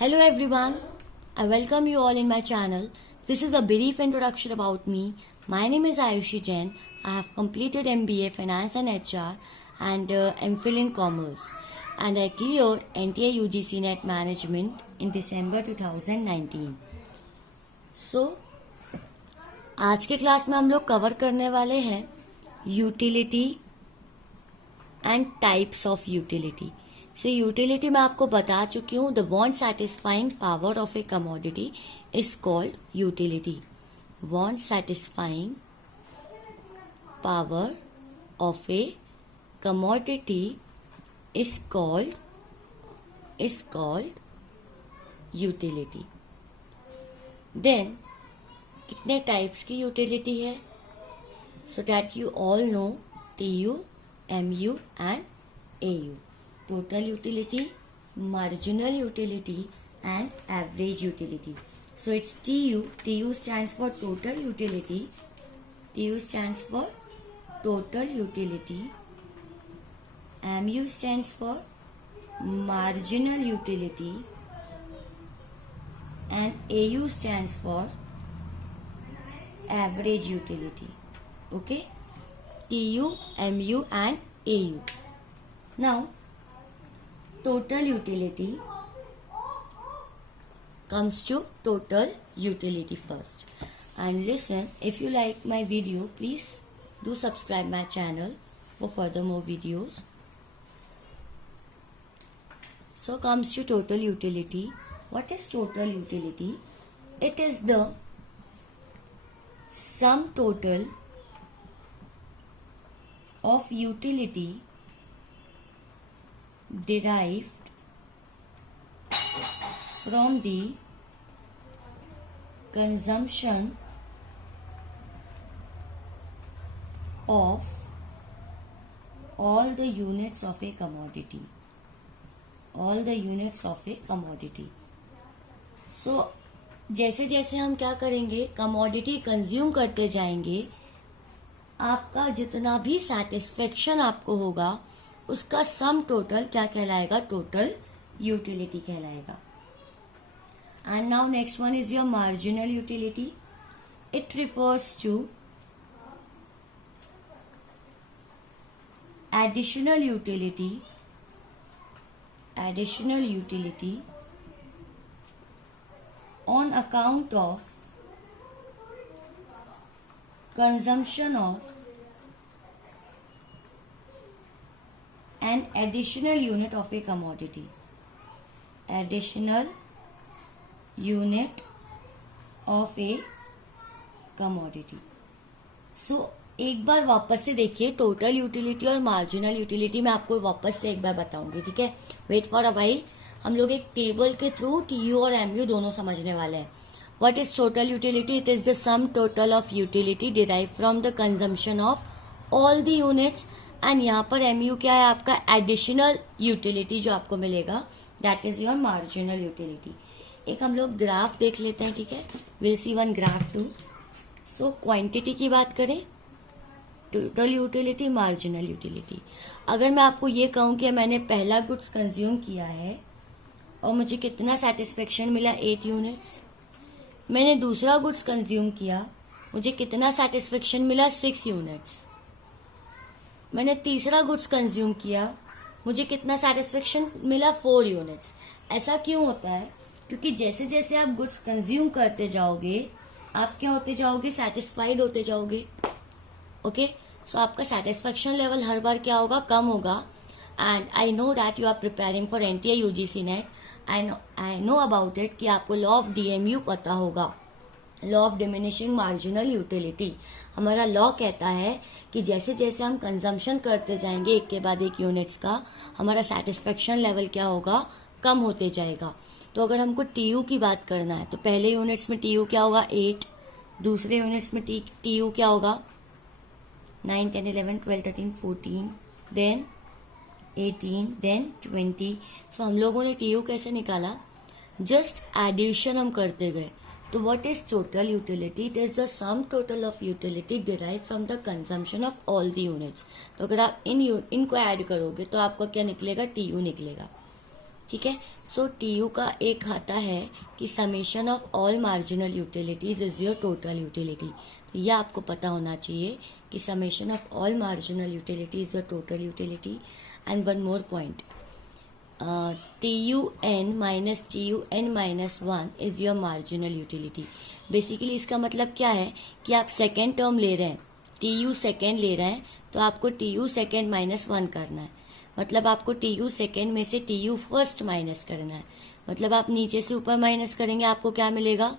Hello everyone, I welcome you all in my channel. This is a brief introduction about me. My name is Ayushi Jain. I have completed MBA Finance and HR and MPhil in Commerce, and I cleared NTA UGC Net Management in December 2019. So, आज के class में हम लोग cover करने वाले हैं utility and types of utility. So utility मैं आपको बता चुकी हूँ. The want satisfying power of a commodity is called utility. Want satisfying power of a commodity is called utility. Then कितने टाइप्स की यूटिलिटी है? So that you all know TU, MU and AU. Total utility, marginal utility and average utility. So it's TU. TU stands for total utility. TU stands for total utility. MU stands for marginal utility and AU stands for average utility. Okay? TU, MU and AU. Now, total utility comes to total utility first. And listen, if you like my video, please do subscribe my channel for further more videos. So comes to total utility. What is total utility? It is the sum total of utility derived from the consumption of all the units of a commodity. All the units of a commodity. So, जैसे जैसे हम क्या करेंगे, commodity consume करते जाएंगे, आपका जितना भी सेटिस्फेक्शन आपको होगा उसका सम टोटल क्या कहलाएगा? टोटल यूटिलिटी कहलाएगा. And now next one is your marginal utility. It refers to additional utility on account of consumption of an additional unit of a commodity. Additional unit of a commodity. So एक बार वापस से देखिए, total utility और marginal utility मैं आपको वापस से एक बार बताऊंगी. ठीक है, वेट फॉर अ व्हाइल. हम लोग एक टेबल के थ्रू TU और MU दोनों समझने वाले हैं. What is total utility? It is the sum total of utility derived from the consumption of all the units. And यहाँ पर MU क्या है आपका? additional utility जो आपको मिलेगा, that is your marginal utility. एक हम लोग ग्राफ देख लेते हैं. ठीक है, we'll see one graph too. So quantity की बात करें, टोटल यूटिलिटी, मार्जिनल यूटिलिटी. अगर मैं आपको ये कहूँ कि मैंने पहला गुड्स कंज्यूम किया है और मुझे कितना सेटिस्फेक्शन मिला? 8 यूनिट्स. मैंने दूसरा गुड्स कंज्यूम किया, मुझे कितना सेटिस्फेक्शन मिला? 6 यूनिट्स. मैंने तीसरा गुड्स कंज्यूम किया, मुझे कितना सेटिस्फेक्शन मिला? 4 यूनिट्स. ऐसा क्यों होता है? क्योंकि जैसे जैसे आप गुड्स कंज्यूम करते जाओगे, आप क्या होते जाओगे? सेटिस्फाइड होते जाओगे. ओके, सो आपका सेटिस्फेक्शन लेवल हर बार क्या होगा? कम होगा. And I know that you are preparing for NTA UGC net. I know about it कि आपको लॉ ऑफ DMU पता होगा, law of diminishing marginal utility. हमारा लॉ कहता है कि जैसे जैसे हम कंजम्पशन करते जाएंगे एक के बाद एक यूनिट्स का, हमारा सेटिस्फेक्शन लेवल क्या होगा? कम होते जाएगा. तो अगर हमको TU की बात करना है तो पहले यूनिट्स में TU क्या होगा? 8. दूसरे यूनिट्स में TU क्या होगा? 9, 10, 11, 12, 13, 14, देन 18, देन 20. सो हम लोगों ने TU कैसे निकाला? जस्ट एडिशन हम करते गए. तो what is total utility? It is the sum total of utility derive from the consumption of all the units. तो अगर आप इनको ऐड करोगे तो आपका क्या निकलेगा? TU निकलेगा. ठीक है। सो टीयू का एक आता है कि summation of all marginal utilities is your total utility. तो यह आपको पता होना चाहिए कि summation of all marginal utility is your total utility. And one more point, TUN-TUN-1 is your marginal utility. Basically इसका मतलब क्या है कि आप सेकेंड टर्म ले रहे हैं, TU सेकेंड ले रहे हैं, तो आपको TU सेकेंड -1 करना है। मतलब आपको TU सेकेंड में से TU फर्स्ट माइनस करना है। मतलब आप नीचे से ऊपर माइनस करेंगे, आपको क्या मिलेगा?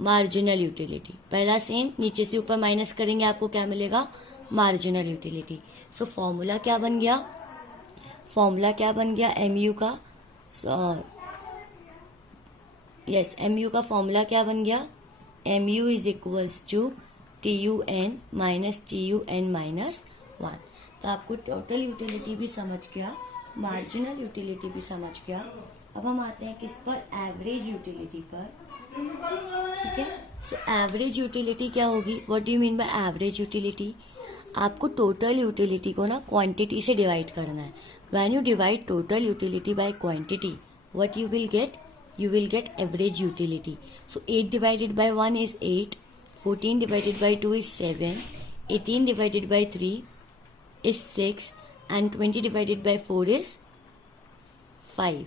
Marginal utility. पहला सेम, नीचे से ऊपर माइनस करेंगे, आपको क्या मिलेगा? Marginal utility. सो फॉर्मूला क्या बन गया? फॉर्मूला क्या बन गया MU का? MU का फॉर्मूला क्या बन गया? MU is equals to TUN minus TUN minus 1। तो आपको टोटल यूटिलिटी भी समझ गया, मार्जिनल यूटिलिटी भी समझ गया। अब हम आते हैं किस पर? एवरेज यूटिलिटी पर। ठीक है। सो एवरेज यूटिलिटी क्या होगी? What do you mean by average utility? आपको टोटल यूटिलिटी को ना क्वांटिटी से डिवाइड करना है। When you divide total utility by quantity, what you will get? You will get average utility. So 8 divided by 1 is 8, 14 divided by 2 is 7, 18 divided by 3 is 6, and 20 divided by 4 is 5.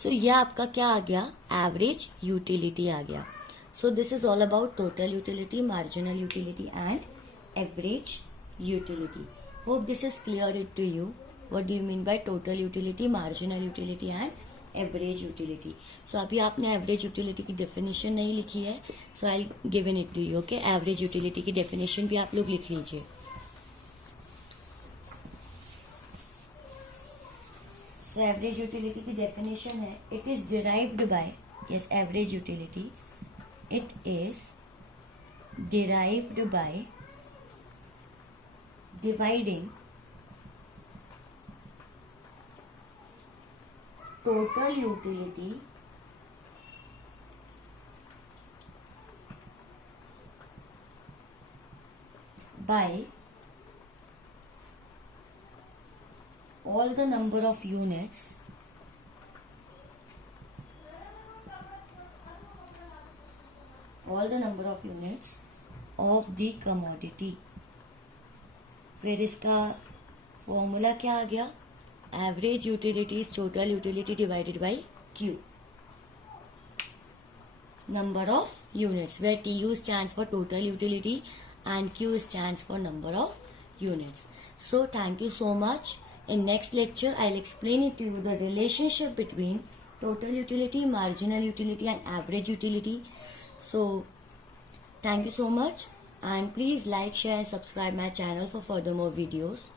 So यह आपका क्या आ गया? Average utility आ गया। So this is all about total utility, marginal utility and average utility. Hope this is clear it to you. What do you mean by total utility, marginal utility and average utility? So अभी आपने average utility की definition नहीं लिखी है, so I'll given it to you, okay? Average utility की definition भी आप लोग लिख लीजिए। So average utility की definition है, it is derived by, yes, average utility, it is derived by dividing total utility by all the number of units of the commodity। फिर इसका फॉर्मूला क्या आ गया? Average utility is total utility divided by Q, number of units, where TU stands for total utility and Q stands for number of units. So thank you so much. In next lecture I'll explain it to you, the relationship between total utility, marginal utility and average utility. So thank you so much, and please like, share and subscribe my channel for further more videos.